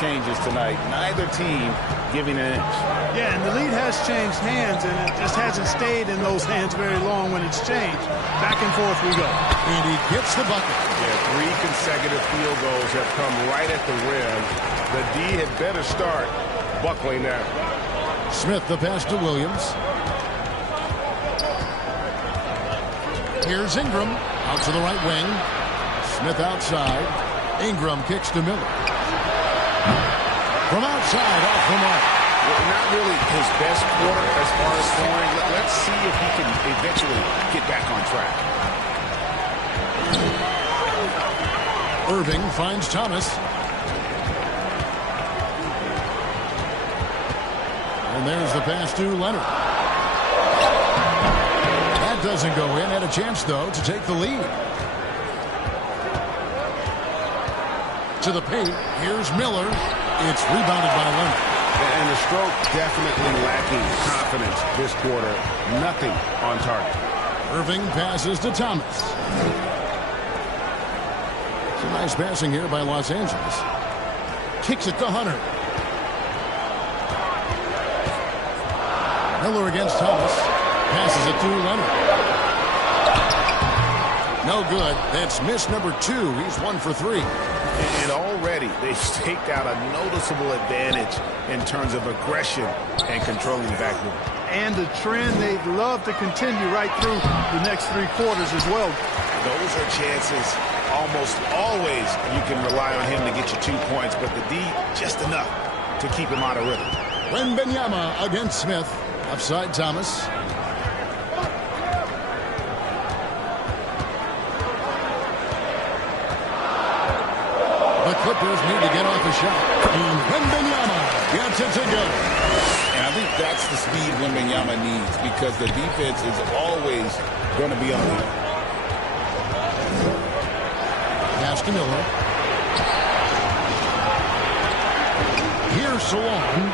changes tonight. Neither team giving an inch. Yeah, and the lead has changed hands, and it just hasn't stayed in those hands very long when it's changed. Back and forth we go. And he gets the bucket. Yeah, 3 consecutive field goals have come right at the rim. The D had better start buckling now. Smith the pass to Williams. Here's Ingram out to the right wing. Smith outside. Ingram kicks to Miller. From outside, off the mark. Well, not really his best quarter as far as scoring. Let's see if he can eventually get back on track. Irving finds Thomas. And there's the pass to Leonard. That doesn't go in. Had a chance, though, to take the lead. To the paint. Here's Miller. It's rebounded by Leonard. And the stroke definitely lacking confidence this quarter. Nothing on target. Irving passes to Thomas. Some nice passing here by Los Angeles. Kicks it to Hunter. Miller against Thomas. Passes it to Leonard. No good. That's miss number 2. He's 1 for 3. And already they've staked out a noticeable advantage in terms of aggression and controlling the backboard. And the trend they'd love to continue right through the next 3 quarters as well. Those are chances almost always you can rely on him to get you 2 points, but the D just enough to keep him out of rhythm. Wembanyama against Smith. Upside Thomas. The Clippers need to get off a shot. And Wembanyama gets it to go. And I think that's the speed Wembanyama needs because the defense is always going to be on him. Pass to Miller. Here's Salon.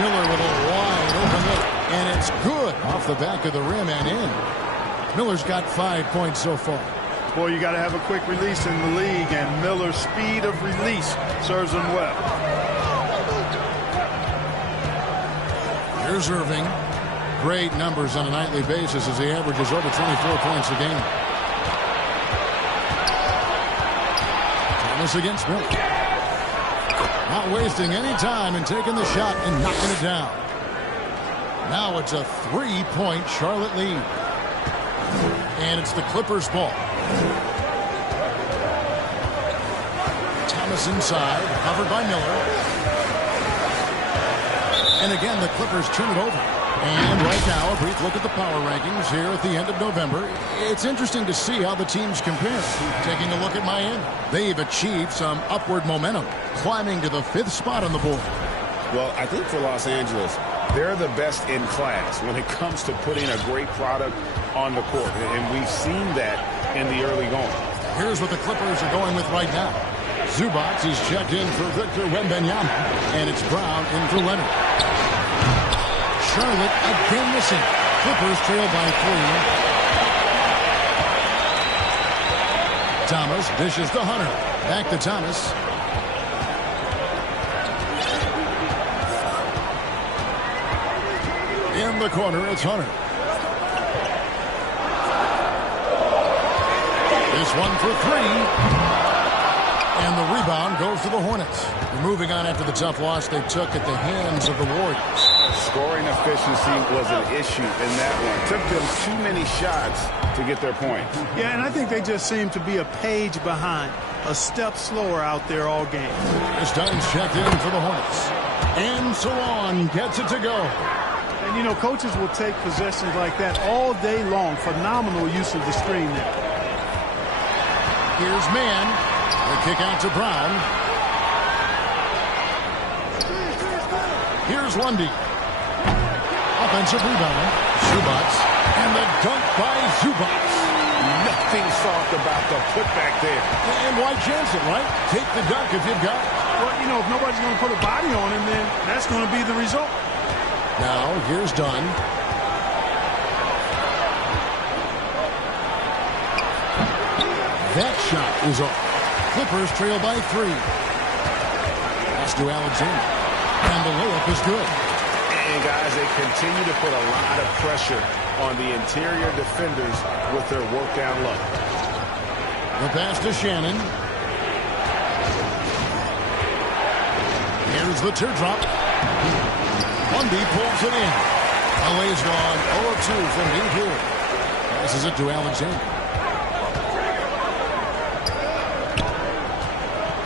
Miller with a wide open look. And it's good off the back of the rim and in. Miller's got 5 points so far. Boy, you got to have a quick release in the league, and Miller's speed of release serves him well. Here's Irving. Great numbers on a nightly basis as he averages over 24 points a game. Thomas against Miller. Not wasting any time and taking the shot and knocking it down. Now it's a 3-point Charlotte lead. And it's the Clippers' ball. Thomas inside, covered by Miller. And again, the Clippers turn it over. And right now, a brief look at the power rankings here at the end of November. It's interesting to see how the teams compare. Taking a look at Miami. They've achieved some upward momentum, climbing to the 5th spot on the board. Well, I think for Los Angeles, they're the best in class when it comes to putting a great product on the court. And we've seen that in the early going. Here's what the Clippers are going with right now. Zubac is checked in for Victor Wembanyama, and it's Brown in for Leonard. Charlotte again missing. Clippers trail by 3. Thomas dishes to Hunter. Back to Thomas. In the corner, it's Hunter. This one for 3. And the rebound goes to the Hornets. They're moving on after the tough loss they took at the hands of the Warriors. Scoring efficiency was an issue in that one. Took them too many shots to get their point. Yeah, and I think they just seem to be a page behind, a step slower out there all game. This time's checked in for the Hornets. And Salon gets it to go. And, you know, coaches will take possessions like that all day long. Phenomenal use of the screen there. Here's Mann. The kick out to Brown. Here's Lundy. Offensive rebound. Zubac. And the dunk by Zubac. Nothing soft about the putback there. And why chance it, right? Take the dunk if you've got it. Well, you know, if nobody's going to put a body on him, then that's going to be the result. Now, here's Dunn. That shot is off. Clippers trail by 3. pass to Alexander. And the layup is good. And, guys, they continue to put a lot of pressure on the interior defenders with their work down low. The pass to Shannon. Here's the teardrop. Lundy pulls it in. LA's gone 0-2 from deep here. Passes it to Alexander.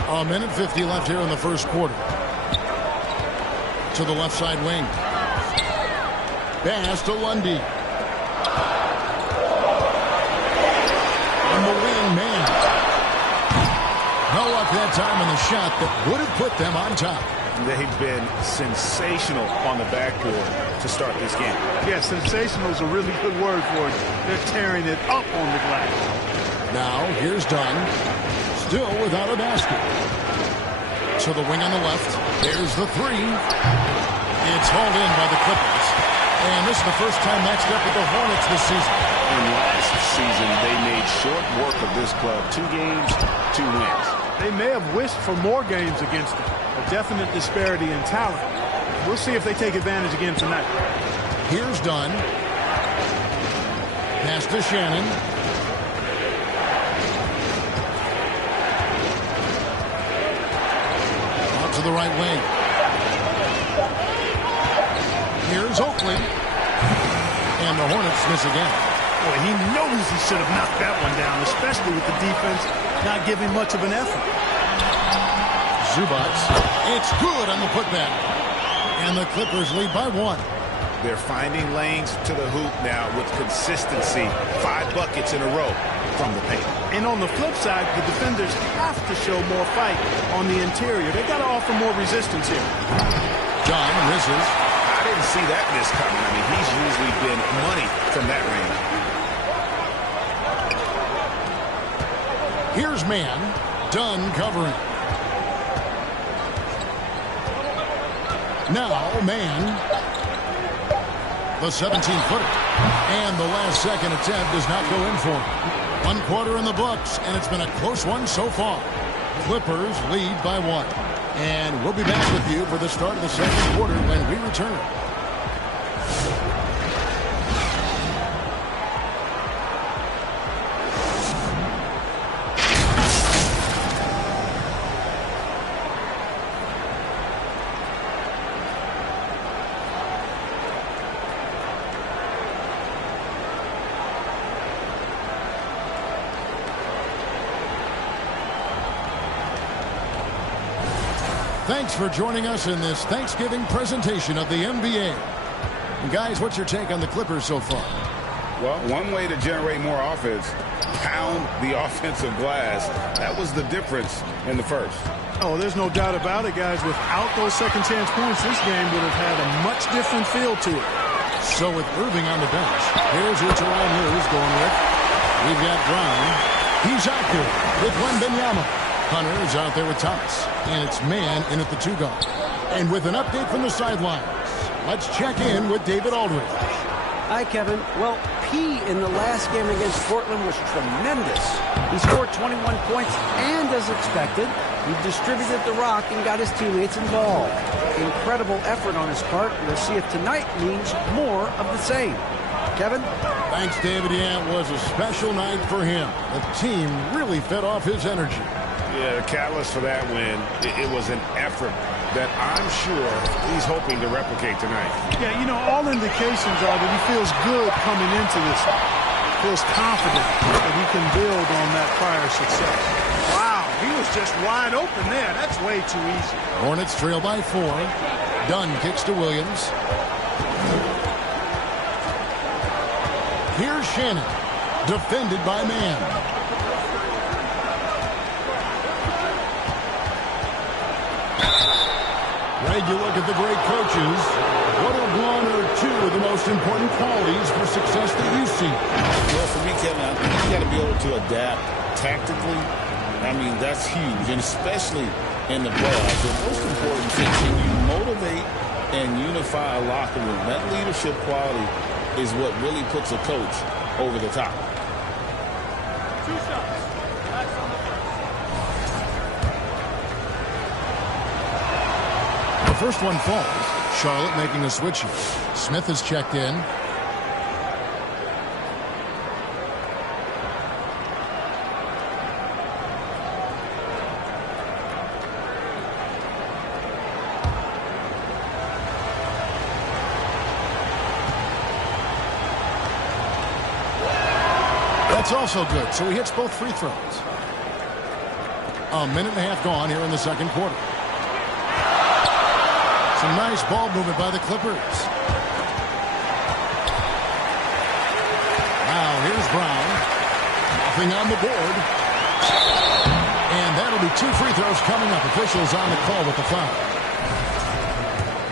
A minute 50 left here in the first quarter. To the left side wing. Pass to Lundy. And the wing man. No luck that time in the shot that would have put them on top. They've been sensational on the backboard to start this game. Yeah, sensational is a really good word for it. They're tearing it up on the glass. Now, here's Dunn. Still without a basket. To the wing on the left. There's the three. It's hauled in by the Clippers. And this is the first time matched up with the Hornets this season. And last season, they made short work of this club. 2 games, 2 wins. They may have wished for more games against them. A definite disparity in talent. We'll see if they take advantage again tonight. Here's Dunn. Pass to Shannon. Out to the right wing. Here's Oakley. And the Hornets miss again. Boy, he knows he should have knocked that one down, especially with the defense not giving much of an effort. Zubac. It's good on the putback. And the Clippers lead by 1. They're finding lanes to the hoop now with consistency. 5 buckets in a row from the paint. And on the flip side, the defenders have to show more fight on the interior. They got to offer more resistance here. John misses. I didn't see that miss coming. I mean, he's usually been money from that range. Here's man. Dunn covering. Now, man. The 17-footer. And the last second attempt does not go in for him. 1 quarter in the books, and it's been a close one so far. Clippers lead by 1. And we'll be back with you for the start of the second quarter when we return. Thanks for joining us in this Thanksgiving presentation of the NBA. And guys, what's your take on the Clippers so far? Well, one way to generate more offense, pound the offensive glass. That was the difference in the first. Oh, there's no doubt about it, guys. Without those second chance points, this game would have had a much different feel to it. So with Irving on the bench, here's who Tyronn Lue's going with. We've got Brown. He's out there with Wembanyama. Hunter's out there with Thomas. And it's man in at the 2 guard. And with an update from the sidelines, let's check in with David Aldridge. Hi, Kevin. Well, P in the last game against Portland was tremendous. He scored 21 points, and as expected, he distributed the rock and got his teammates involved. Incredible effort on his part. We'll see if tonight means more of the same. Kevin? Thanks, David. Yeah, it was a special night for him. The team really fed off his energy. Yeah, the catalyst for that win, it was an effort that I'm sure he's hoping to replicate tonight. Yeah, you know, all indications are that he feels good coming into this. Feels confident that he can build on that prior success. Wow, he was just wide open there. That's way too easy. Hornets trail by 4. Dunn kicks to Williams. Here's Shannon, defended by man. Greg, you look at the great coaches. What are 1 or 2 of the most important qualities for success that you see? Well, for me, Kevin, I think you got to be able to adapt tactically. I mean, that's huge, and especially in the playoffs. The most important thing, can you motivate and unify a locker room? That leadership quality is what really puts a coach over the top. 2 shots. That's on the The first one falls. Charlotte making a switch here. Smith is checked in. That's also good, so he hits both free throws. A minute and a half gone here in the second quarter. Some nice ball movement by the Clippers. Now here's Brown. Nothing on the board. And that'll be 2 free throws coming up. Officials on the call with the foul.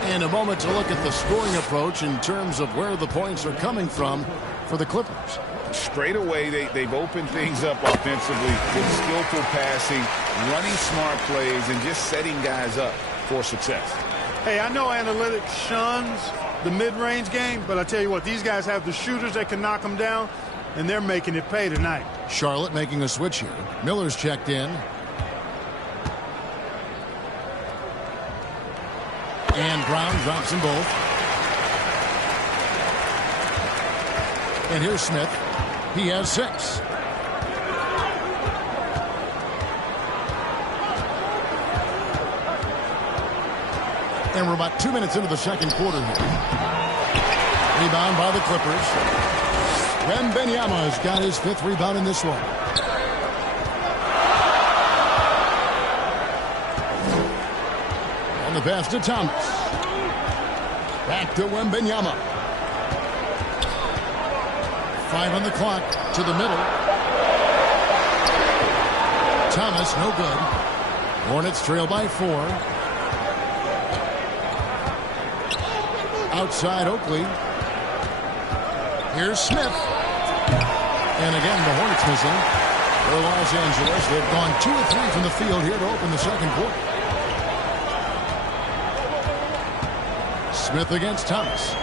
And a moment to look at the scoring approach in terms of where the points are coming from for the Clippers. Straight away, they've opened things up offensively with skillful passing, running smart plays, and just setting guys up for success. Hey, I know analytics shuns the mid-range game, but I tell you what, these guys have the shooters that can knock them down, and they're making it pay tonight. Charlotte making a switch here. Miller's checked in. And Brown drops them both. And here's Smith. He has 6. And we're about 2 minutes into the second quarter here. Rebound by the Clippers. Wembanyama has got his 5th rebound in this one. On the pass to Thomas. Back to Wembanyama. 5 on the clock to the middle. Thomas, no good. Hornets trail by 4. Outside Oakley. Here's Smith. And again, the Hornets missing. For Los Angeles, they've gone 2 of 3 from the field here to open the second quarter. Smith against Thomas.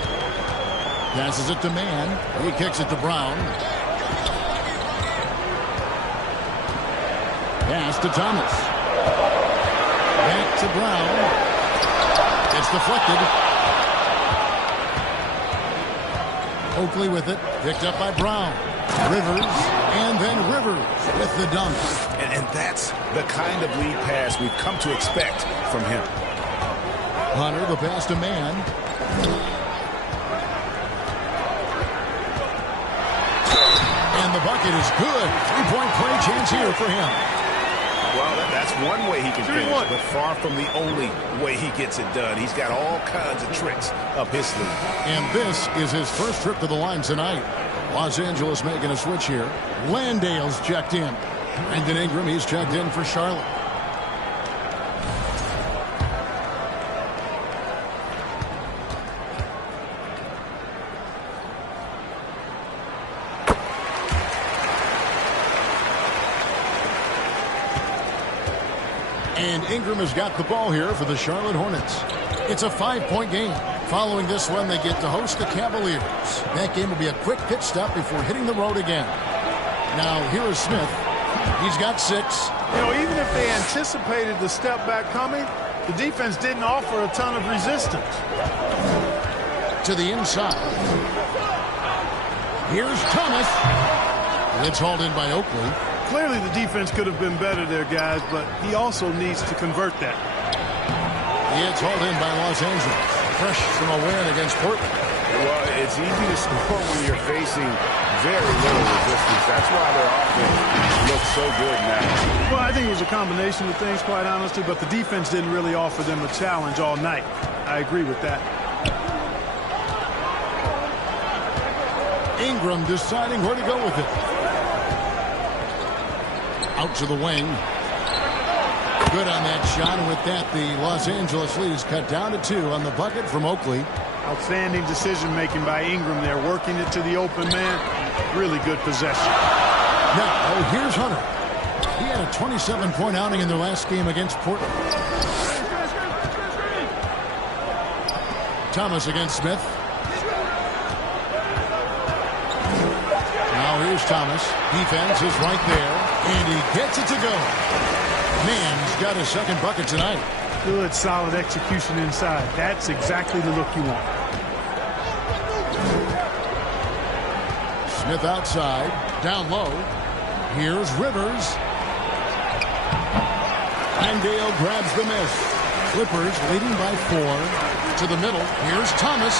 Passes it to Mann. He kicks it to Brown. Pass to Thomas. Back to Brown. It's deflected. Oakley with it. Picked up by Brown. Rivers. And then Rivers with the dunk. And that's the kind of lead pass we've come to expect from him. Hunter, the pass to Mann. And the bucket is good. 3-point play chance here for him. Well, that's one way he can finish, but far from the only way he gets it done. He's got all kinds of tricks up his sleeve. And this is his first trip to the line tonight. Los Angeles making a switch here. Landale's checked in. Brandon Ingram, he's checked in for Charlotte. And Ingram has got the ball here for the Charlotte Hornets. It's a 5-point game. Following this one, they get to host the Cavaliers. That game will be a quick pit stop before hitting the road again. Now, here is Smith. He's got 6. You know, even if they anticipated the step back coming, the defense didn't offer a ton of resistance. To the inside. Here's Thomas. It's hauled in by Oakley. Clearly the defense could have been better there, guys, but he also needs to convert that. It's hauled in by Los Angeles. Fresh from a win against Portland. Well, it's easy to score when you're facing very little resistance. That's why their offense looks so good now. Well, I think it was a combination of things, quite honestly, but the defense didn't really offer them a challenge all night. I agree with that. Ingram deciding where to go with it. Out to the wing. Good on that shot, and with that, the Los Angeles lead is cut down to 2 on the bucket from Oakley. Outstanding decision-making by Ingram there, working it to the open man. Really good possession. Now, here's Hunter. He had a 27-point outing in their last game against Portland. Thomas against Smith. Now here's Thomas. Defense is right there, and he gets it to go. Mann's got his second bucket tonight. Good, solid execution inside. That's exactly the look you want. Smith outside, down low. Here's Rivers. Langdale grabs the miss. Clippers leading by 4. To the middle. Here's Thomas.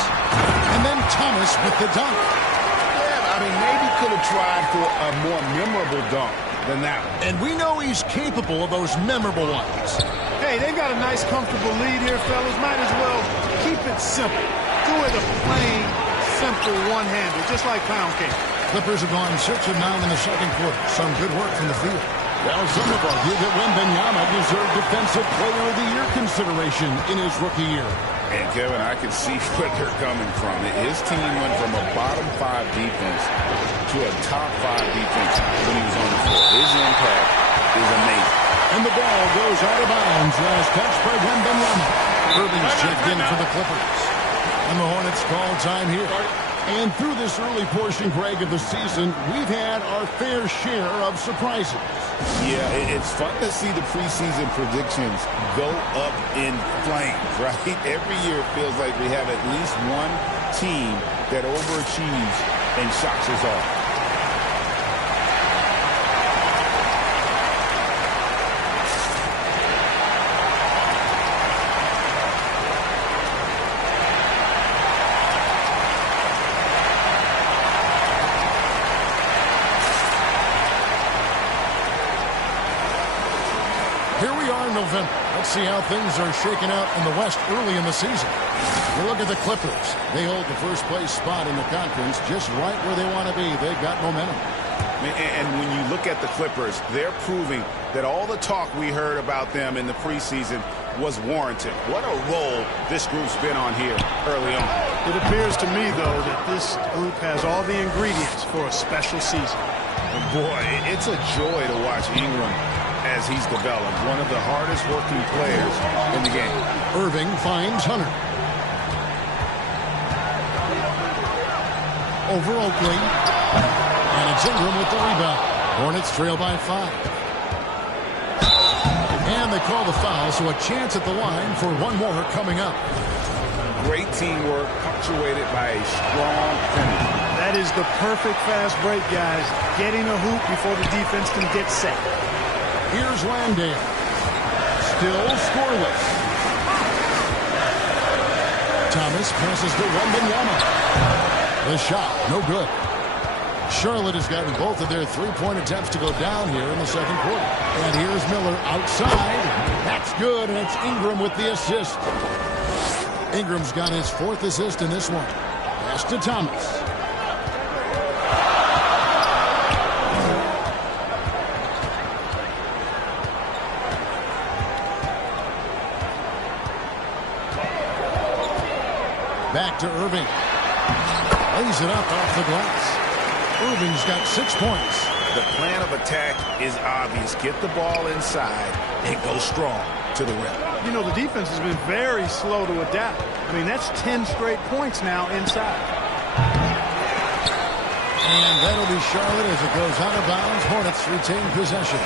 And then Thomas with the dunk. Yeah, I mean, maybe could have tried for a more memorable dunk than that one. And we know he's capable of those memorable ones. Hey, they've got a nice, comfortable lead here, fellas. Might as well keep it simple. Do it a plain, simple one-hander, just like pound cake. Clippers have gone 6 of 9 in the second quarter. Some good work from the field. Well, some have argued that Wembanyama deserved Defensive Player of the Year consideration in his rookie year. And, Kevin, I can see where they're coming from. His team went from a bottom 5 defense to a top 5 defense when he was on the floor. His impact is amazing. And the ball goes out of bounds. Last touch by Wembanyama. Irving's checked in for the Clippers. And the Hornets call time here. And through this early portion, Greg, of the season, we've had our fair share of surprises. Yeah, it's fun to see the preseason predictions go up in flames, right? Every year it feels like we have at least one team that overachieves and shocks us all. November. Let's see how things are shaking out in the West early in the season. We look at the Clippers. They hold the first place spot in the conference just right where they want to be. They've got momentum. And when you look at the Clippers, they're proving that all the talk we heard about them in the preseason was warranted. What a role this group's been on here early on. It appears to me, though, that this group has all the ingredients for a special season. And boy, it's a joy to watch Ingram as he's developed. One of the hardest working players in the game. Irving finds Hunter. Over Oakley. And it's Ingram with the rebound. Hornets trail by 5. And they call the foul, so a chance at the line for one more coming up. Great teamwork, punctuated by a strong finish. That is the perfect fast break, guys. Getting a hoop before the defense can get set. Here's Landale. Still scoreless. Thomas passes to Wembanyama. The shot, no good. Charlotte has gotten both of their three-point attempts to go down here in the second quarter. And here's Miller outside. That's good, and it's Ingram with the assist. Ingram's got his 4th assist in this one. Pass to Thomas. Back to Irving. Lays it up off the glass. Irving's got 6 points. The plan of attack is obvious. Get the ball inside and go strong to the rim. You know, the defense has been very slow to adapt. I mean, that's 10 straight points now inside. And that'll be Charlotte as it goes out of bounds. Hornets retain possession.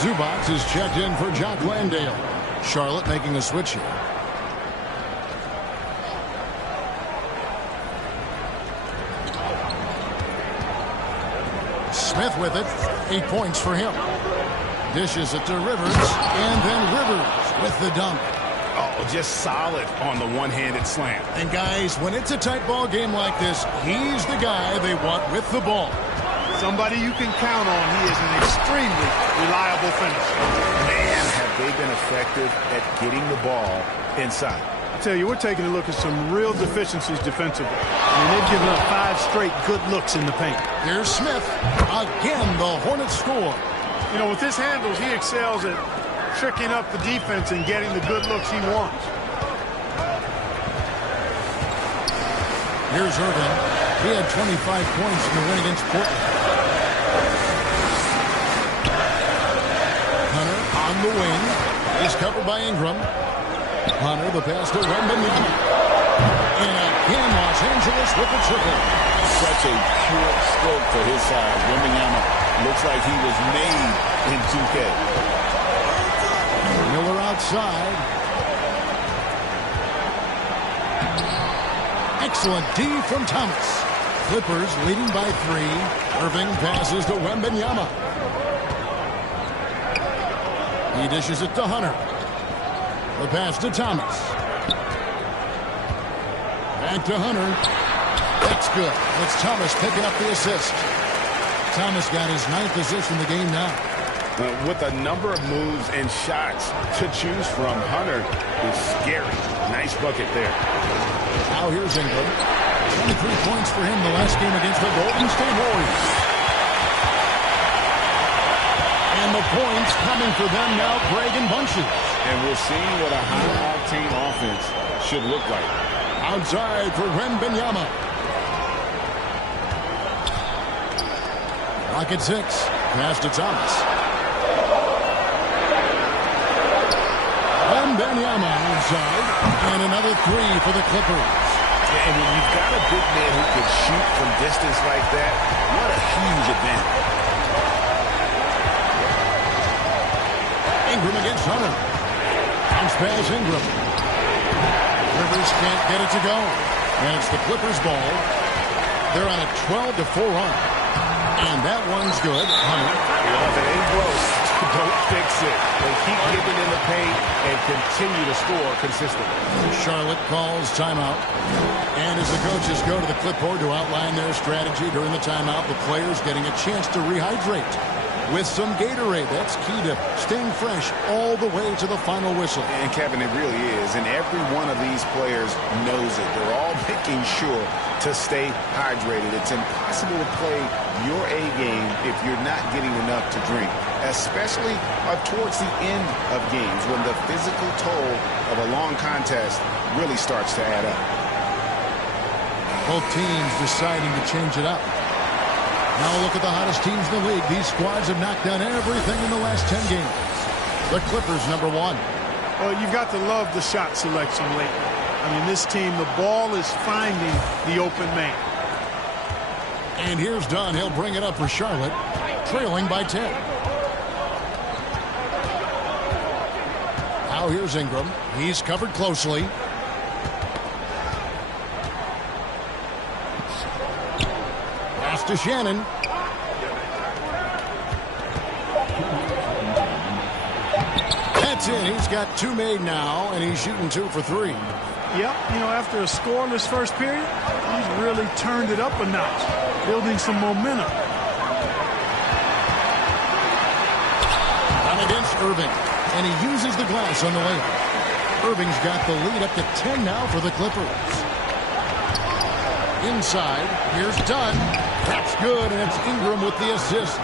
Zubac is checked in for Jock Landale. Charlotte making a switch here. Smith with it. 8 points for him. Dishes it to Rivers. And then Rivers with the dunk. Oh, just solid on the one-handed slam. And guys, when it's a tight ball game like this, he's the guy they want with the ball. Somebody you can count on. He is an extremely reliable finisher. Man, have they been effective at getting the ball inside. I tell you, we're taking a look at some real deficiencies defensively. I mean, they've given up 5 straight good looks in the paint. Here's Smith. Again, the Hornets score. You know, with his handles, he excels at tricking up the defense and getting the good looks he wants. Here's Irving. He had 25 points in the win against Portland. Hunter on the wing. He's covered by Ingram. Hunter, the pass to Wembanyama. And again, Los Angeles with the triple. Such a pure stroke for his size. Wembanyama looks like he was made in 2K. Miller outside. Excellent D from Thomas. Clippers leading by 3. Irving passes to Wembanyama. He dishes it to Hunter. The pass to Thomas. Back to Hunter. That's good. It's Thomas picking up the assist. Thomas got his 9th assist in the game now. With a number of moves and shots to choose from, Hunter is scary. Nice bucket there. Now here's Ingram. 23 points for him the last game against the Golden State Warriors. And the points coming for them now, Greg in bunches. And we're seeing what a high-octane offense should look like. Outside for Wembanyama. Rocket 6. Pass to Thomas. Wembanyama inside. And another 3 for the Clippers. And when you've got a big man who can shoot from distance like that, what a huge advantage. Ingram against Hunter. Bounce pass Ingram. Rivers can't get it to go. And it's the Clippers ball. They're on a 12-4 run. And that one's good. Hunter. Well, if it ain't broke, don't fix it. They keep getting in the paint and continue to score consistently. Charlotte calls timeout. And as the coaches go to the clipboard to outline their strategy during the timeout, the players getting a chance to rehydrate with some Gatorade. That's key to staying fresh all the way to the final whistle. And Kevin, it really is. And every one of these players knows it. They're all making sure to stay hydrated. It's impossible to play your A game if you're not getting enough to drink, especially towards the end of games when the physical toll of a long contest really starts to add up. Both teams deciding to change it up. Now look at the hottest teams in the league. These squads have knocked down everything in the last 10 games. The Clippers, number 1. Well, you've got to love the shot selection lately. I mean, this team, the ball is finding the open man. And here's Dunn. He'll bring it up for Charlotte, trailing by 10. Now here's Ingram. He's covered closely. Pass to Shannon. That's in. He's got 2 made now, and he's shooting 2 for 3. Yep, you know, after a scoreless first period, he's really turned it up a notch, building some momentum. Down against Irving, and he uses the glass on the layup. Irving's got the lead up to 10 now for the Clippers. Inside, here's Dunn. That's good, and it's Ingram with the assist.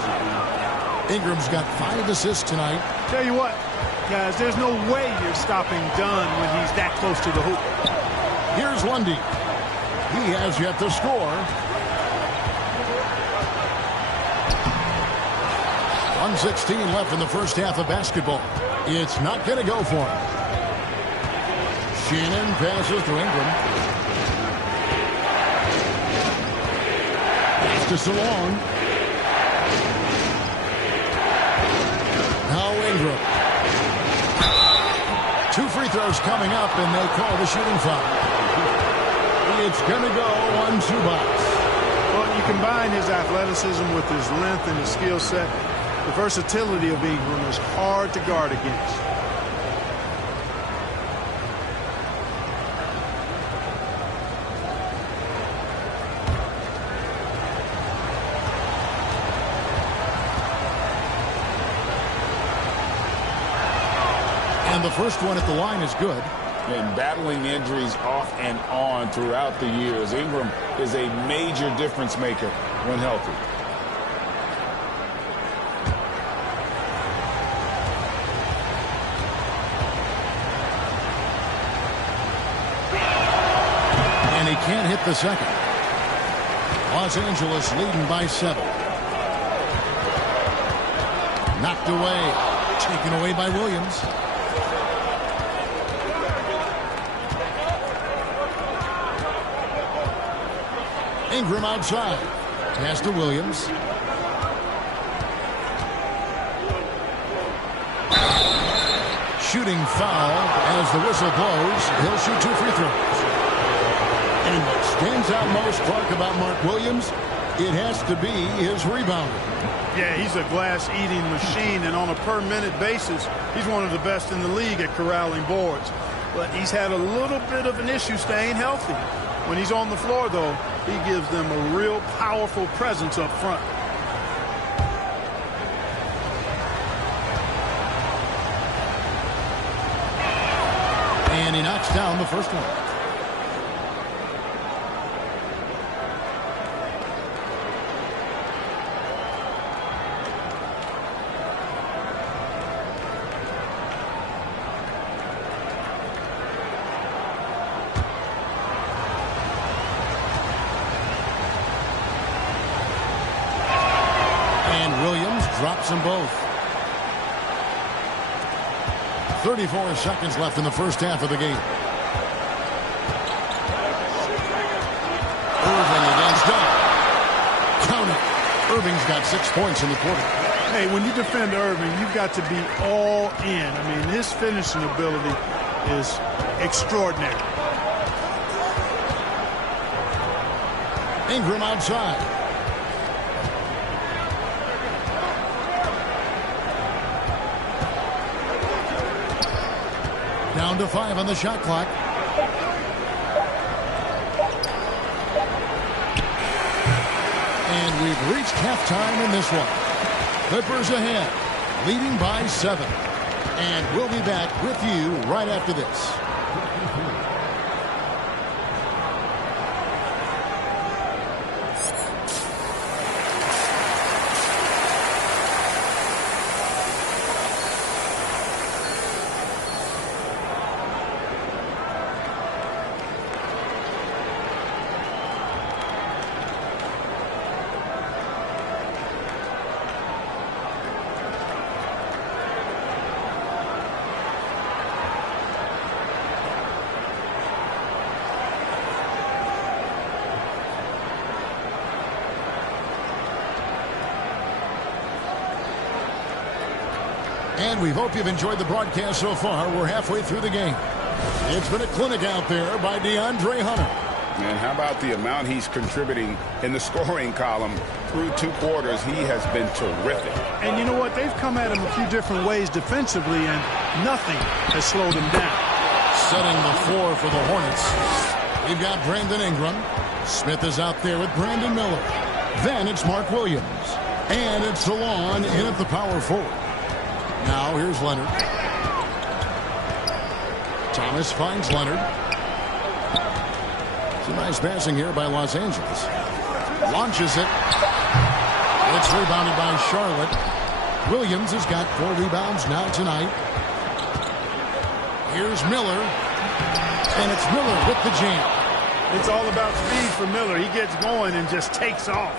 Ingram's got 5 assists tonight. Tell you what, guys, there's no way you're stopping Dunn when he's that close to the hoop. Here's Lundy. He has yet to score. 1:16 left in the first half of basketball. It's not going to go for him. Shannon passes to Ingram. Pass to Salon. Now Ingram. 2 free throws coming up, and they call the shooting foul. It's going to go on Zubac. Well, you combine his athleticism with his length and his skill set. The versatility of Ingram is hard to guard against. And the first one at the line is good. And battling injuries off and on throughout the years, Ingram is a major difference maker when healthy. And he can't hit the second. Los Angeles leading by 7. Knocked away. Taken away by Williams. Ingram outside. Pass to Williams. Shooting foul as the whistle blows. He'll shoot 2 free throws. And what stands out most, Clark, about Mark Williams, it has to be his rebounding. Yeah, he's a glass-eating machine, and on a per-minute basis, he's one of the best in the league at corralling boards. But he's had a little bit of an issue staying healthy. When he's on the floor, though, he gives them a real powerful presence up front. And he knocks down the first one. Drops them both. 34 seconds left in the first half of the game. Irving against Dunn. Count it. Irving's got 6 points in the quarter. Hey, when you defend Irving, you've got to be all in. I mean, his finishing ability is extraordinary. Ingram outside. Down to 5 on the shot clock. And we've reached halftime in this one. Clippers ahead, leading by 7. And we'll be back with you right after this. And we hope you've enjoyed the broadcast so far. We're halfway through the game. It's been a clinic out there by DeAndre Hunter. And how about the amount he's contributing in the scoring column through 2 quarters? He has been terrific. And you know what? They've come at him a few different ways defensively, and nothing has slowed him down. Setting the floor for the Hornets. We've got Brandon Ingram. Smith is out there with Brandon Miller. Then it's Mark Williams. And it's Salon in at the power forward. Now here's Leonard. Thomas finds Leonard. It's a nice passing here by Los Angeles. Launches it. It's rebounded by Charlotte. Williams has got 4 rebounds now tonight. Here's Miller. And it's Miller with the jam. It's all about speed for Miller. He gets going and just takes off.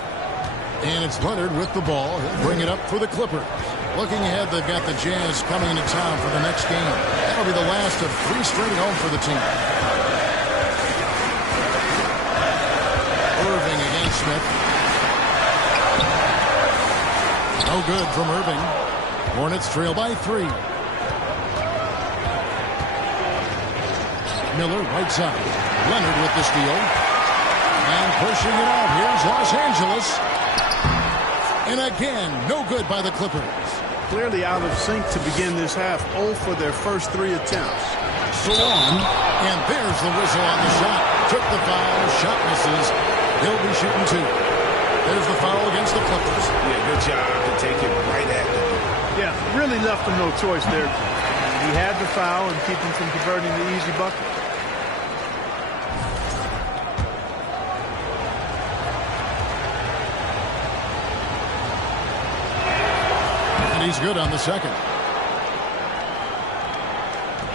And it's Leonard with the ball. He'll bring it up for the Clippers. Looking ahead, they've got the Jazz coming into town for the next game. That'll be the last of 3 straight at home for the team. Irving against Smith. No good from Irving. Hornets trail by 3. Miller right side. Leonard with the steal. And pushing it out. Here's Los Angeles. And again, no good by the Clippers. Clearly out of sync to begin this half. 0 for their first 3 attempts. Salon, and there's the whistle on the shot. Took the foul, shot misses. He'll be shooting 2. There's the foul against the Clippers. Yeah, good job to take it right at them. Yeah, really left him no choice there. He had the foul and keep him from converting the easy bucket. He's good on the second.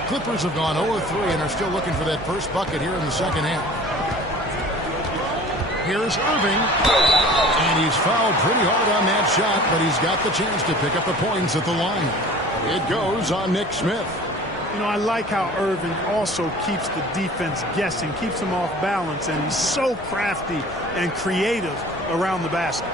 Clippers have gone 0-3 and are still looking for that first bucket here in the second half. Here's Irving. And he's fouled pretty hard on that shot, but he's got the chance to pick up the points at the line. It goes on Nick Smith. You know, I like how Irving also keeps the defense guessing, keeps them off balance, and he's so crafty and creative around the basket.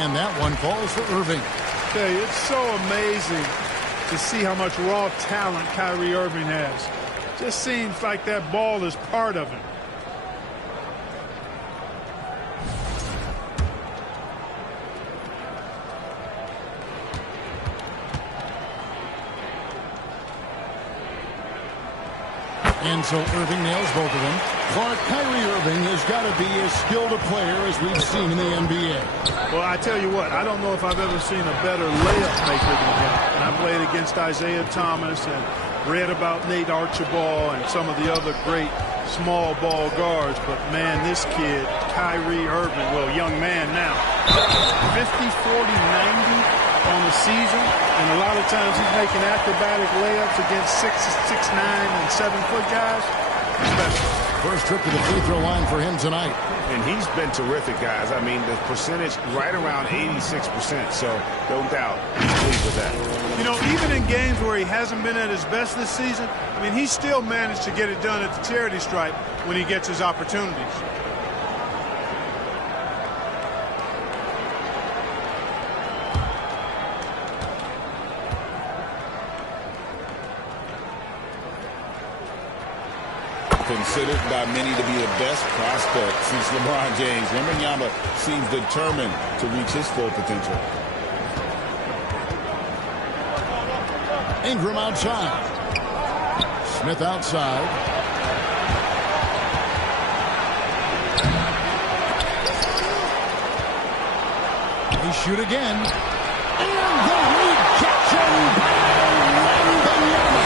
And that one falls for Irving. Okay, it's so amazing to see how much raw talent Kyrie Irving has. Just seems like that ball is part of him. And so Irving nails both of them. Clark, Kyrie Irving has got to be as skilled a player as we've seen in the NBA. Well, I tell you what, I don't know if I've ever seen a better layup maker than him. And I played against Isaiah Thomas and read about Nate Archibald and some of the other great small ball guards. But, man, this kid, Kyrie Irving, well, young man now, 50, 40, 90 on the season, and a lot of times he's making acrobatic layups against 6'9" and 7-foot guys. Special. First trip to the free throw line for him tonight. And he's been terrific, guys. I mean, the percentage right around 86%, so no doubt he's pleased with that. You know, even in games where he hasn't been at his best this season, I mean, he still managed to get it done at the charity stripe when he gets his opportunities. Considered by many to be the best prospect since LeBron James, Wembanyama seems determined to reach his full potential. Ingram outside. Smith outside. They shoot again. And the rejection by Wembanyama.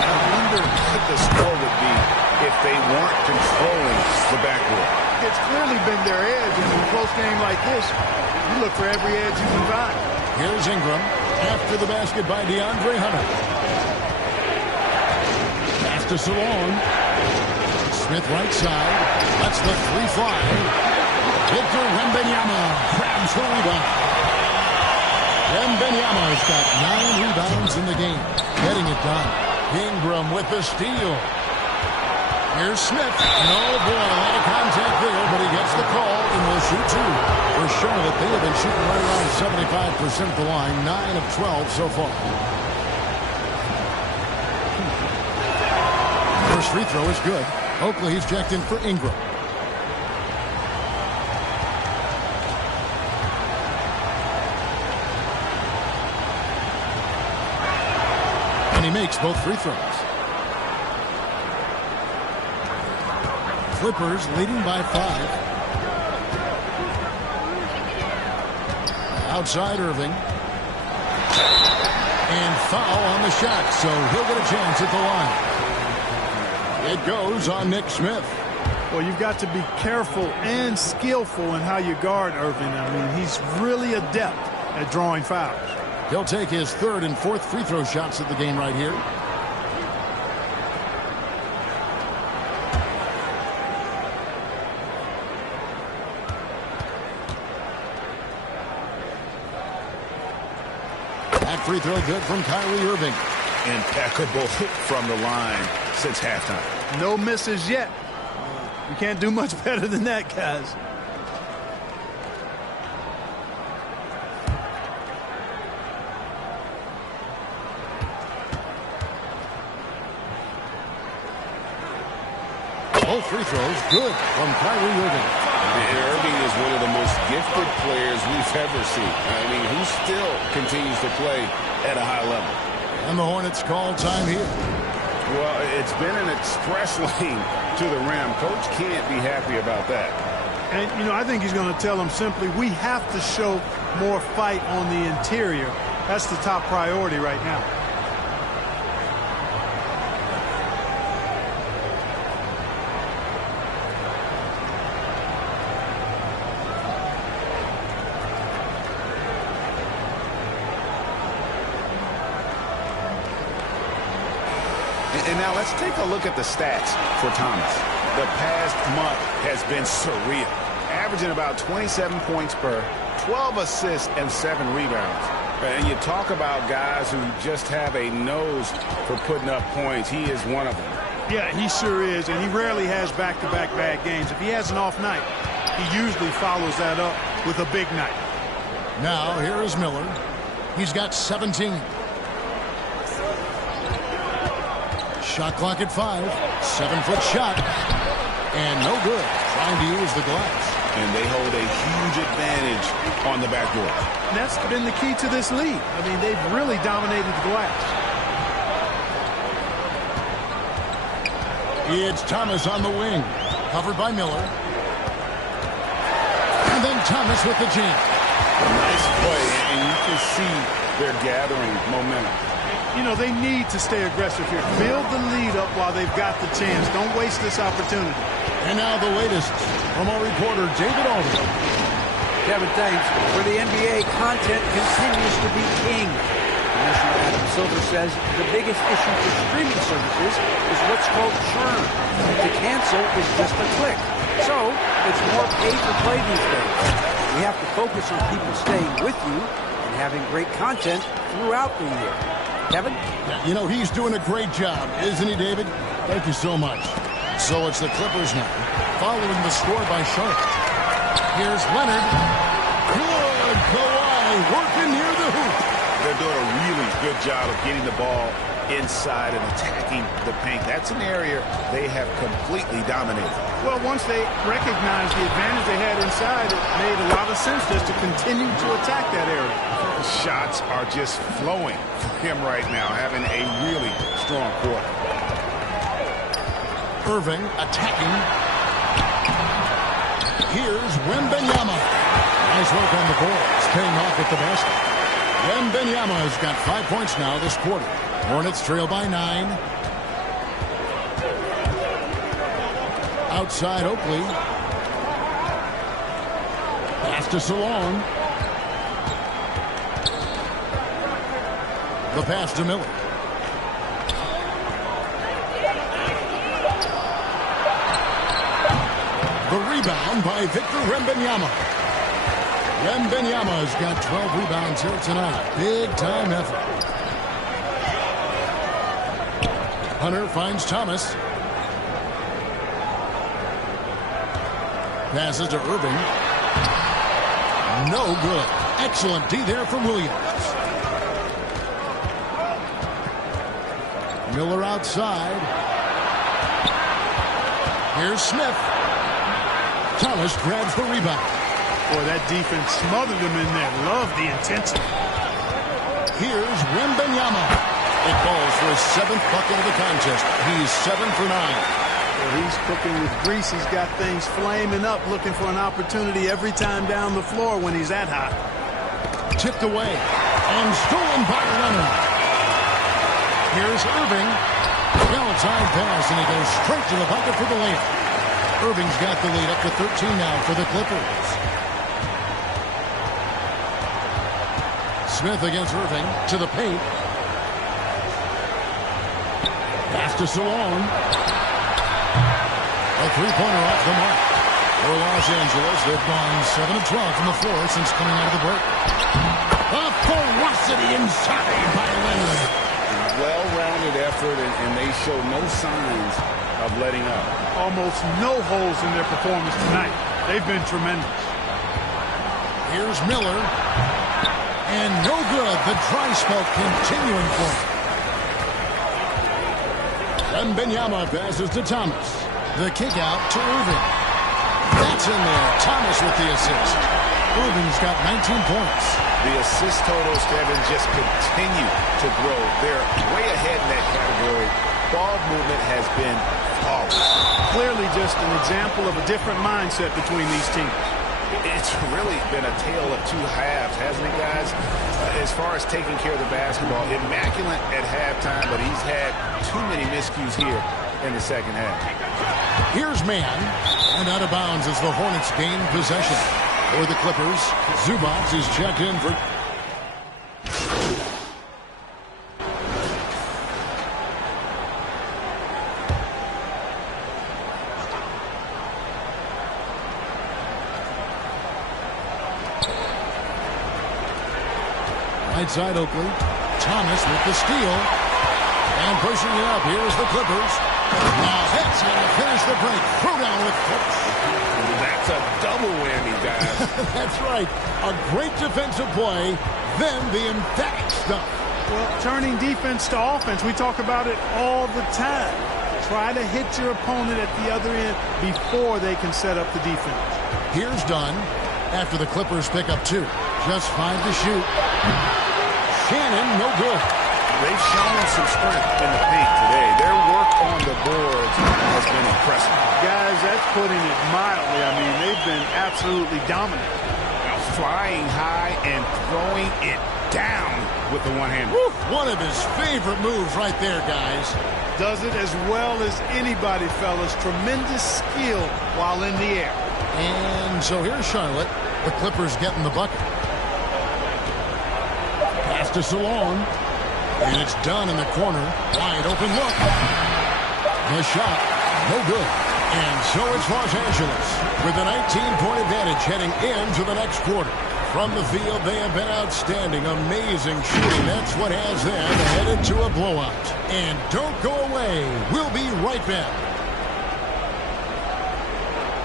I wonder what the score would be if they weren't controlling the backcourt. It's clearly been their edge, and in a close game like this, you look for every edge you can find. Here's Ingram after the basket by DeAndre Hunter. Pass to Salon. Smith right side. That's the three fly. Victor Wembanyama grabs the rebound. Wembanyama's got 9 rebounds in the game, getting it done. Ingram with the steal. Here's Smith. And oh boy, a lot of contact there, but he gets the call and will shoot 2. For Charlotte, they have been shooting right around 75% at the line, 9 of 12 so far. First free throw is good. Oakley, he's checked in for Ingram. And he makes both free throws. Clippers leading by 5. Outside Irving. And foul on the shot, so he'll get a chance at the line. It goes on Nick Smith. Well, you've got to be careful and skillful in how you guard Irving. I mean, he's really adept at drawing fouls. He'll take his 3rd and 4th free throw shots at the game right here. That free throw good from Kyrie Irving. Impeccable from the line since halftime. No misses yet. You can't do much better than that, guys. Both free throws good from Kyrie Irving. Irving is one of the most gifted players we've ever seen. I mean, who still continues to play at a high level. And the Hornets call time here. Well, it's been an express lane to the rim. Coach can't be happy about that. And, you know, I think he's going to tell them simply, we have to show more fight on the interior. That's the top priority right now. And now let's take a look at the stats for Thomas. The past month has been surreal, averaging about 27 points per, 12 assists, and 7 rebounds. And you talk about guys who just have a nose for putting up points. He is one of them. Yeah, he sure is, and he rarely has back-to-back bad games. If he has an off night, he usually follows that up with a big night. Now, here is Miller. He's got 17. Shot clock at 5. 7-foot shot. And no good. Trying to use the glass. And they hold a huge advantage on the backboard. And that's been the key to this lead. I mean, they've really dominated the glass. It's Thomas on the wing. Covered by Miller. And then Thomas with the jam. Nice play, and you can see they're gathering momentum. You know, they need to stay aggressive here. Build the lead up while they've got the chance. Don't waste this opportunity. And now the latest from our reporter, David Aldridge. Kevin, thanks. For the NBA, content continues to be king. Commissioner Adam Silver says the biggest issue for streaming services is what's called churn. To cancel is just a click. So, it's more pay-for-play these days. We have to focus on people staying with you and having great content throughout the year. Kevin? You know, he's doing a great job, isn't he, David? Thank you so much. So it's the Clippers now, following the score by Sharp. Here's Leonard. Good. Kawhi working near the hoop. They're doing a really good job of getting the ball inside and attacking the paint. That's an area they have completely dominated. Well, once they recognized the advantage they had inside, it made a lot of sense just to continue to attack that area. Shots are just flowing for him right now, having a really strong quarter. Irving attacking. Here's Wembanyama. Nice work on the boards, paying off at the basket. Wembanyama has got 5 points now this quarter. Hornets trail by 9. Outside Oakley. Pass to Salon. The pass to Miller. The rebound by Victor Wembanyama. Wembanyama's got 12 rebounds here tonight. Big-time effort. Hunter finds Thomas. Passes to Irving. No good. Excellent D there from Williams. Miller outside. Here's Smith. Thomas grabs the rebound. Boy, that defense smothered him in there. Love the intensity. Here's Wembanyama. It falls for his 7th bucket of the contest. He's 7 for 9. Well, he's cooking with grease. He's got things flaming up, looking for an opportunity every time down the floor when he's that hot. Tipped away and stolen by Leonard. Here's Irving. Well-timed pass, and he goes straight to the bucket for the layup. Irving's got the lead up to 13 now for the Clippers. Smith against Irving to the paint. Pass to Salon. A three-pointer off the mark. For Los Angeles, they've gone 7 of 12 from the floor since coming out of the break. A ferocity inside by Leonard. Well-rounded effort, and they show no signs of letting up. Almost no holes in their performance tonight. They've been tremendous. Here's Miller. And no good. The dry spell continuing for him. Wembanyama passes to Thomas. The kick out to Irving. That's in there. Thomas with the assist. Irving's got 19 points. The assist totals, Kevin, just continue to grow. They're way ahead in that category. Ball movement has been flawless. Clearly just an example of a different mindset between these teams. It's really been a tale of two halves, hasn't it, guys? As far as taking care of the basketball, immaculate at halftime, but he's had too many miscues here in the second half. Here's Mann, and out of bounds as the Hornets gain possession. For the Clippers, Zubac is checked in for... Right side Oakley. Thomas with the steal. And pushing it up. Here's the Clippers. Now that's going to finish the break. Throw down with Clippers. That's That's a double whammy, guys. That's right. A great defensive play, then the emphatic stuff. Well, turning defense to offense, we talk about it all the time. Try to hit your opponent at the other end before they can set up the defense. Here's Dunn after the Clippers pick up 2. Just 5 to shoot. Shannon, no good. They've shown some strength in the paint today. Their work on the boards has been impressive. Guys, that's putting it mildly. I mean, they've been absolutely dominant. Now flying high and throwing it down with the one-hander. One of his favorite moves right there, guys. Does it as well as anybody, fellas. Tremendous skill while in the air. And so here's Charlotte. The Clippers getting the bucket. Pass to Salone. And it's done in the corner. Wide open look. The shot. No good. And so it's Los Angeles with a 19-point advantage heading into the next quarter. From the field, they have been outstanding. Amazing shooting. That's what has them headed to a blowout. And don't go away. We'll be right back.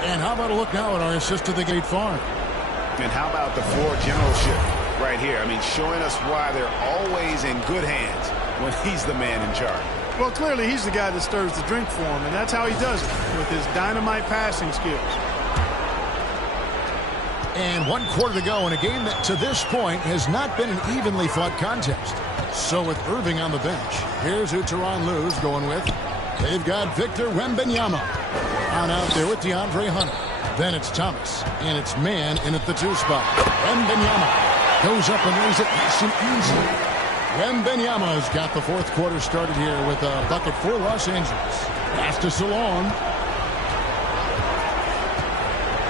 And how about a look now at our assist to the Gate Farm? And how about the floor generalship right here? I mean, showing us why they're always in good hands when he's the man in charge. Well, clearly he's the guy that stirs the drink for him, and that's how he does it, with his dynamite passing skills. And 1 quarter to go in a game that to this point has not been an evenly fought contest. So with Irving on the bench, here's who Tyronn Lue's going with. They've got Victor Wembanyama on out there with DeAndre Hunter. Then it's Thomas, and it's man in at the 2 spot. Wembanyama goes up and lays it nice and easy. Wembanyama's got the 4th quarter started here with a bucket for Los Angeles. Pass to Salone.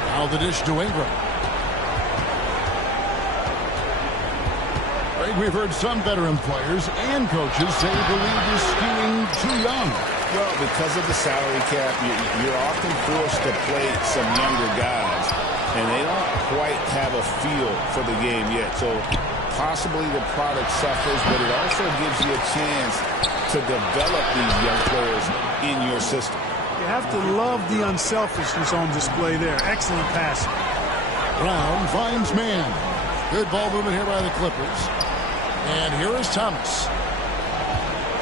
Now the dish to Ingram. We've heard some veteran players and coaches say the league is skewing too young. Well, because of the salary cap, you're often forced to play some younger guys, and they don't quite have a feel for the game yet. So possibly the product suffers, but it also gives you a chance to develop these young players in your system. You have to love the unselfishness on display there. Excellent passing. Brown finds man. Good ball movement here by the Clippers. And here is Thomas.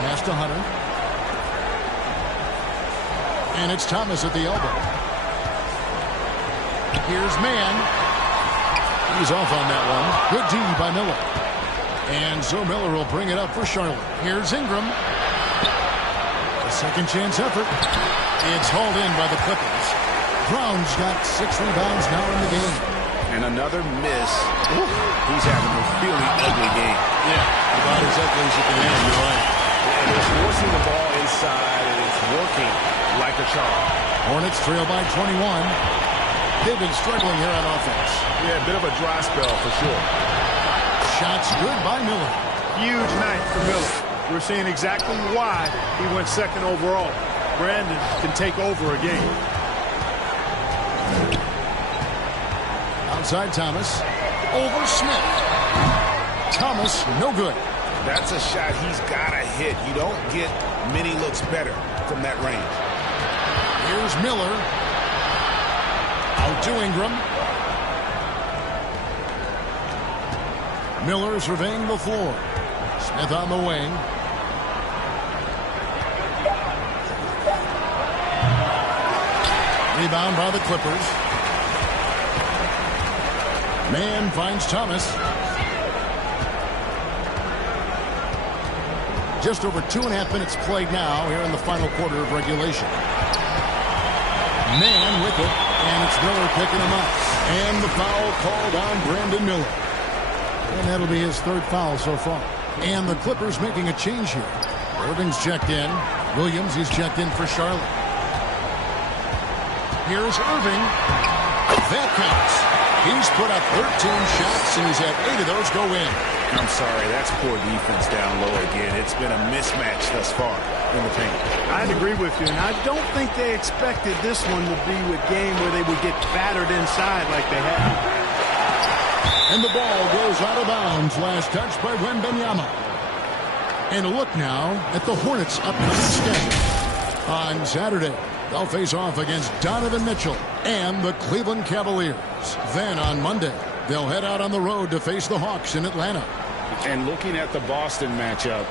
Pass to Hunter. And it's Thomas at the elbow. Here's man. He's off on that one. Good D by Miller. And so Miller will bring it up for Charlotte. Here's Ingram. A second chance effort. It's hauled in by the Clippers. Brown's got 6 rebounds now in the game. And another miss. He's having a really ugly game. Yeah, about as ugly as you can have, you're right. And they're forcing the ball inside, and it's working like a charm. Hornets trail by 21. They've been struggling here on offense. Yeah, a bit of a dry spell for sure. Shots good by Miller. Huge night for Miller. We're seeing exactly why he went 2nd overall. Brandon can take over a game. Outside Thomas. Over Smith. Thomas, no good. That's a shot he's got to hit. You don't get many looks better from that range. Here's Miller. Out to Ingram. Miller surveying the floor. Smith on the wing. Rebound by the Clippers. Man finds Thomas. Just over 2.5 minutes played now here in the final quarter of regulation. Man with it, and it's Miller picking him up. And the foul called on Brandon Miller. And that'll be his 3rd foul so far. And the Clippers making a change here. Irving's checked in. Williams, he's checked in for Charlotte. Here's Irving. That counts. He's put up 13 shots, and he's had 8 of those go in. I'm sorry, that's poor defense down low again. It's been a mismatch thus far in the paint. I'd agree with you, and I don't think they expected this one to be a game where they would get battered inside like they have. And the ball goes out of bounds. Last touch by Wembanyama. And a look now at the Hornets' upcoming schedule. On Saturday, They'll face off against Donovan Mitchell and the Cleveland Cavaliers. Then on Monday, they'll head out on the road to face the Hawks in Atlanta. And looking at the Boston matchup,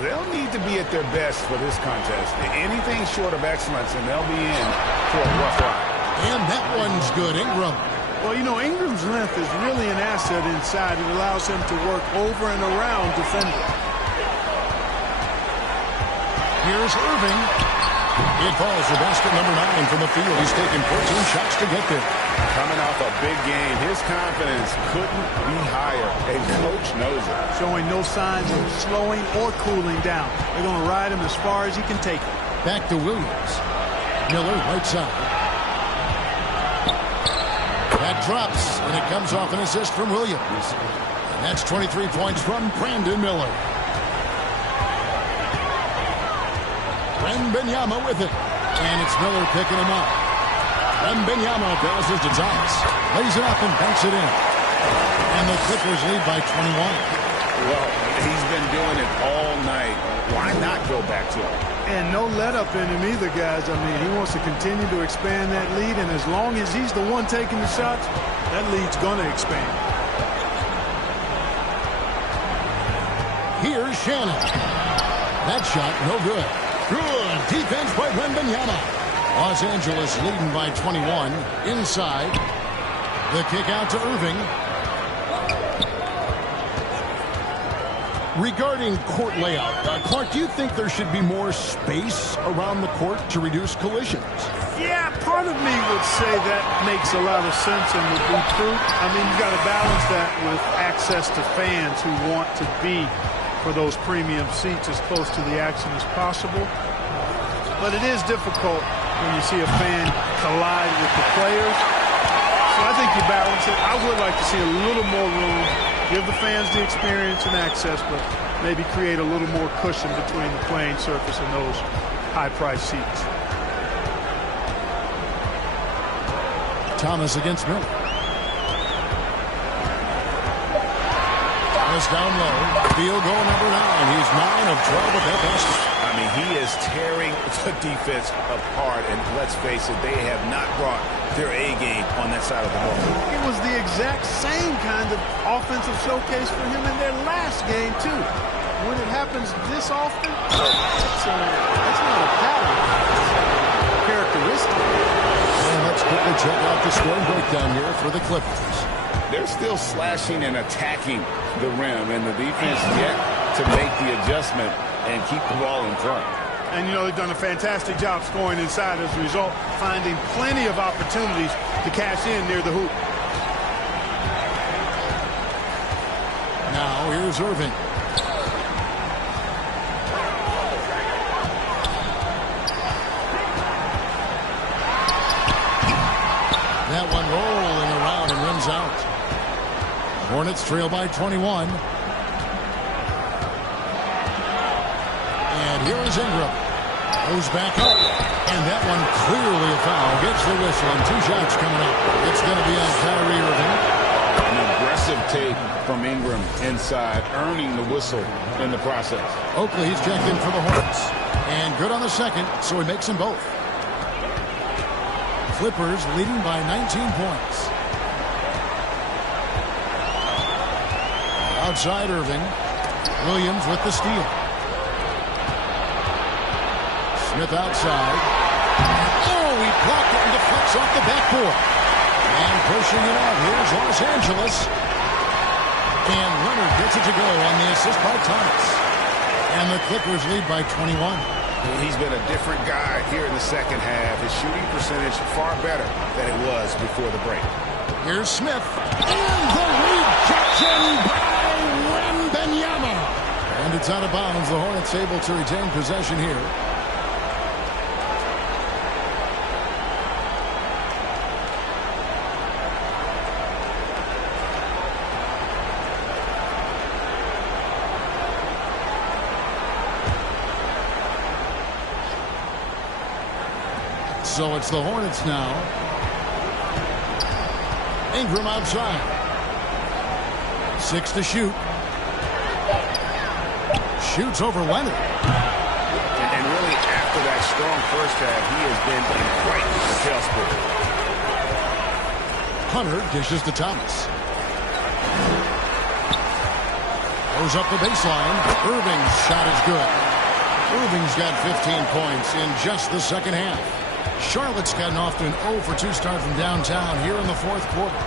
they'll need to be at their best for this contest. Anything short of excellence, and they'll be in for a rough ride. And that one's good. Ingram. Well, you know, Ingram's length is really an asset inside. It allows him to work over and around defenders. Here's Irving. It falls to basket number 9 from the field. He's taken 14 shots to get there. Coming off a big game, his confidence couldn't be higher, and coach knows it. Showing no signs of slowing or cooling down. They're going to ride him as far as he can take him. Back to Williams. Miller, right side. That drops, and it comes off an assist from Williams. And that's 23 points from Brandon Miller. Wembanyama with it. And it's Miller picking him up. Wembanyama passes to Thomas. Lays it up and banks it in. And the Clippers lead by 21. Well, he's been doing it all night. Why not go back to him? And no let up in him either, guys. I mean, he wants to continue to expand that lead, and as long as he's the one taking the shots, that lead's going to expand. Here's Shannon. That shot, no good. Good defense by Wembanyama. Los Angeles leading by 21. Inside. The kick out to Irving. Regarding court layout, Clark, do you think there should be more space around the court to reduce collisions? Yeah, part of me would say that makes a lot of sense and would be true. I mean, you've got to balance that with access to fans who want to be for those premium seats as close to the action as possible. But it is difficult when you see a fan collide with the players. So I think you balance it. I would like to see a little more room. Give the fans the experience and access, but maybe create a little more cushion between the playing surface and those high-priced seats. Thomas against Miller. Thomas down low. Field goal number 9. He's 9 of 12 at that basket. I mean, he is tearing the defense apart, and let's face it, they have not brought their A game on that side of the ball. It was the exact same kind of offensive showcase for him in their last game, too. When it happens this often, that's not a pattern. It's a characteristic. And let's quickly check out the scoring breakdown here for the Clippers. They're still slashing and attacking the rim, and the defense yet to make the adjustment and keep the ball in front. And, you know, they've done a fantastic job scoring inside as a result, finding plenty of opportunities to cash in near the hoop. Now here's Irving. That one rolling around and rims out. Hornets trail by 21. And here is Ingram. Goes back up. And that one clearly a foul. Gets the whistle and 2 shots coming up. It's going to be on Kyrie Irving. An aggressive take from Ingram inside, earning the whistle in the process. Oakley, he's checked in for the Hornets. And good on the second, so he makes them both. Clippers leading by 19 points. Outside Irving. Williams with the steal. Smith outside. Oh, he blocked it and deflects off the backboard. And pushing it out, here's Los Angeles. And Leonard gets it to go on the assist by Thomas. And the Clippers lead by 21. He's been a different guy here in the second half. His shooting percentage far better than it was before the break. Here's Smith. And the rejection by Wembanyama. And it's out of bounds. The Hornets able to retain possession here. So it's the Hornets now. Ingram outside. 6 to shoot. Shoots over Leonard. And really after that strong first half, he has been in quite a tailspin. Hunter dishes to Thomas. Goes up the baseline. Irving's shot is good. Irving's got 15 points in just the second half. Charlotte's gotten off to an 0 for 2 start from downtown here in the fourth quarter.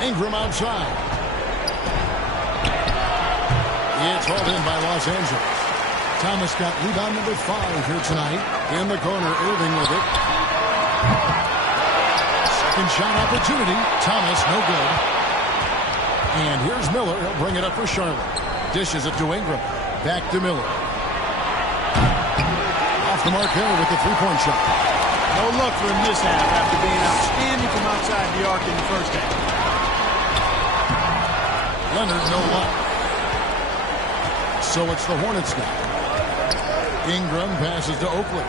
Ingram outside. It's hauled in by Los Angeles. Thomas got rebound number 5 here tonight. In the corner, Irving with it. Second shot opportunity. Thomas, no good. And here's Miller. He'll bring it up for Charlotte. Dishes it to Ingram. Back to Miller. Off the mark there with the three-point shot. No luck for him this half after being outstanding from outside the arc in the first half. Leonard, no luck. So it's the Hornets now. Ingram passes to Oakley.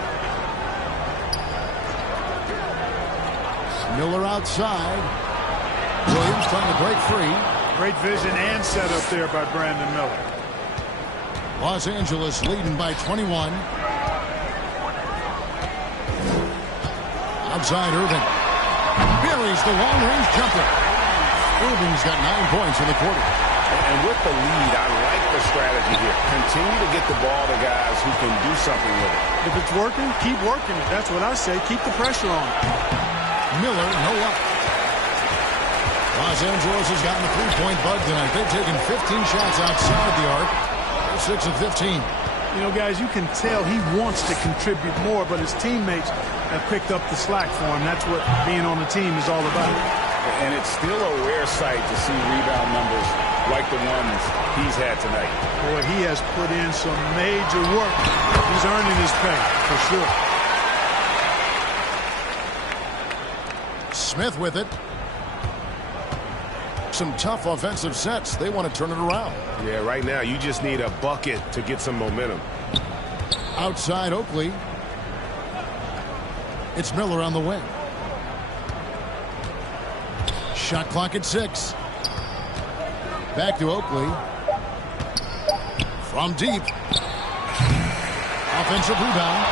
Miller outside. Williams trying to break free. Great vision and setup there by Brandon Miller. Los Angeles leading by 21. Outside Irving. Buries the long-range jumper. Irving's got 9 points in the quarter. And with the lead, I like the strategy here. Continue to get the ball to guys who can do something with it. If it's working, keep working it. That's what I say. Keep the pressure on. Miller, no luck. Los Angeles has gotten the three-point bug tonight. They've taken 15 shots outside the arc. They're 6 of 15. You know, guys, you can tell he wants to contribute more, but his teammates have picked up the slack for him. That's what being on the team is all about. And it's still a rare sight to see rebound numbers like the ones he's had tonight. Boy, he has put in some major work. He's earning his pay, for sure. Smith with it. Some tough offensive sets. They want to turn it around. Yeah, right now you just need a bucket to get some momentum. Outside Oakley. It's Miller on the wing. Shot clock at 6. Back to Oakley. From deep. Offensive rebound.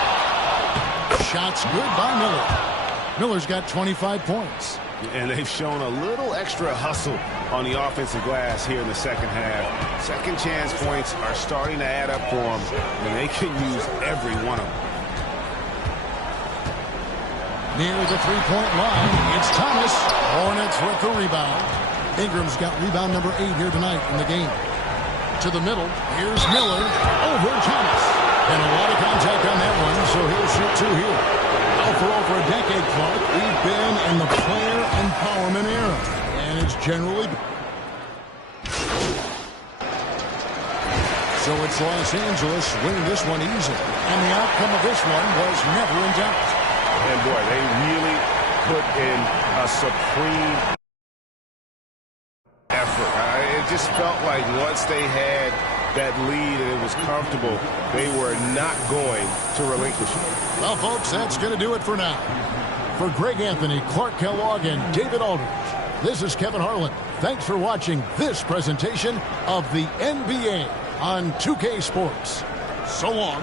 Shots good by Miller. Miller's got 25 points. And they've shown a little extra hustle on the offensive glass here in the second half. Second chance points are starting to add up for them, and they can use every one of them. Near the three-point line, it's Thomas. Hornets with the rebound. Ingram's got rebound number 8 here tonight in the game. To the middle, here's Miller over Thomas. And a lot of contact on that one, so he'll shoot 2 here. Now for over a decade, Clark, we've been in the player empowerment era. And it's generally... So it's Los Angeles winning this one easily. And the outcome of this one was never in doubt. And boy, they really put in a supreme effort. It just felt like once they had that lead and it was comfortable, they were not going to relinquish it. Well, folks, that's going to do it for now. For Greg Anthony, Clark Kellogg, and David Aldridge, this is Kevin Harlan. Thanks for watching this presentation of the NBA on 2K Sports. So long.